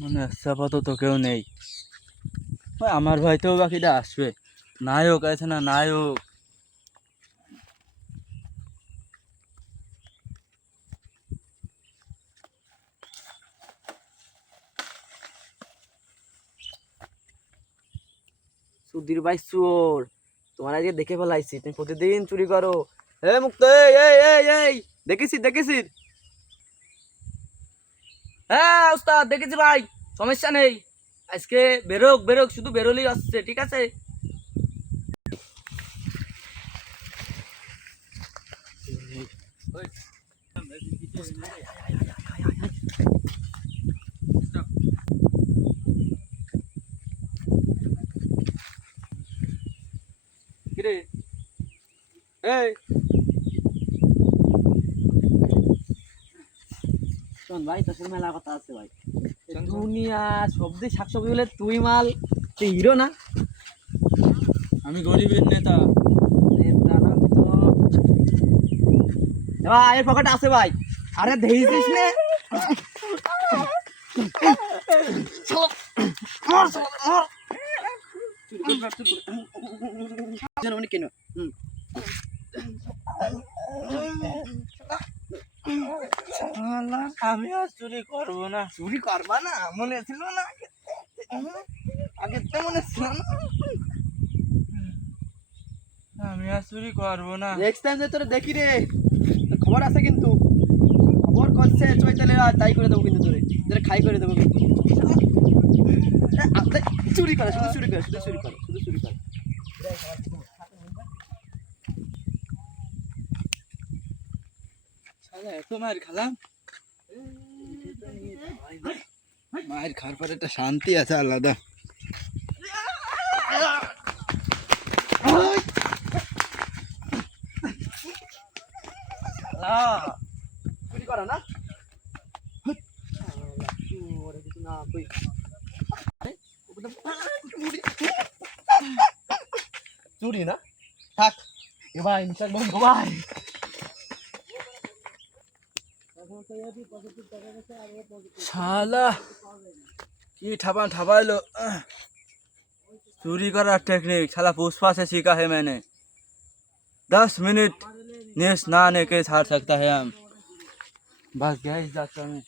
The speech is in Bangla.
মানে আপাতত কেউ নেই। ওই আমার ভাইতেও বাকিটা আসবে। নায়ক আছে না, নায়ক। সুধীর ভাই চোর, তোমার আজকে দেখে ফেলাইছি। তুমি প্রতিদিন চুরি করো। এ মুক্ত, এই এই এই এই দেখেছি দেখেছি। হ্যাঁ ওস্তাদ দেখেছি ভাই, সমস্যা নেই। আজকে বেরোক বেরোক, শুধু বেরোলেই আসছে, ঠিক আছে? কিরে এই শোন ভাই, তোর সাথে মেলা কথা আছে ভাই। দুনিয়া সবজি শাকসবজি হলে তুই মাল, তুই হিরো না? আমি গরিবের নেতা। ভাই এর পকেটে আছে ভাই। আরে দেখছিস নে, কেন আমি আর চুরি করবো না। চুরি করবা না মনে ছিল না? আগে তো মনে ছিল না। আমি আর চুরি করবো না। নেক্সট টাইম যে তোরে দেখি রে, তোর খবর আছে কিন্তু। খবর করছে চৈতালে, আর তাই করে দেবো কিন্তু তোরে, তোরে খাই করে দেবো কিন্তু। চুরি করে, শুধু চুরি করে, শুধু চুরি করে, শুধু চুরি করে। শালা এত মার খালাম, মায়ের খাওয়ার পরে একটা শান্তি আছে আলাদা। চুরি করা না? ওরে কিছু না কই। চুরি না থাক, এ ভাই নিশ্চয় বন্ধ ভাই। শালা কি ঠাপাইলো। चोरी करा टेक्निक साला पुष्पा से सीखा है मैंने। 10 मिनट नेस ना आने के हार सकता है हम। बस गया इस जाता में।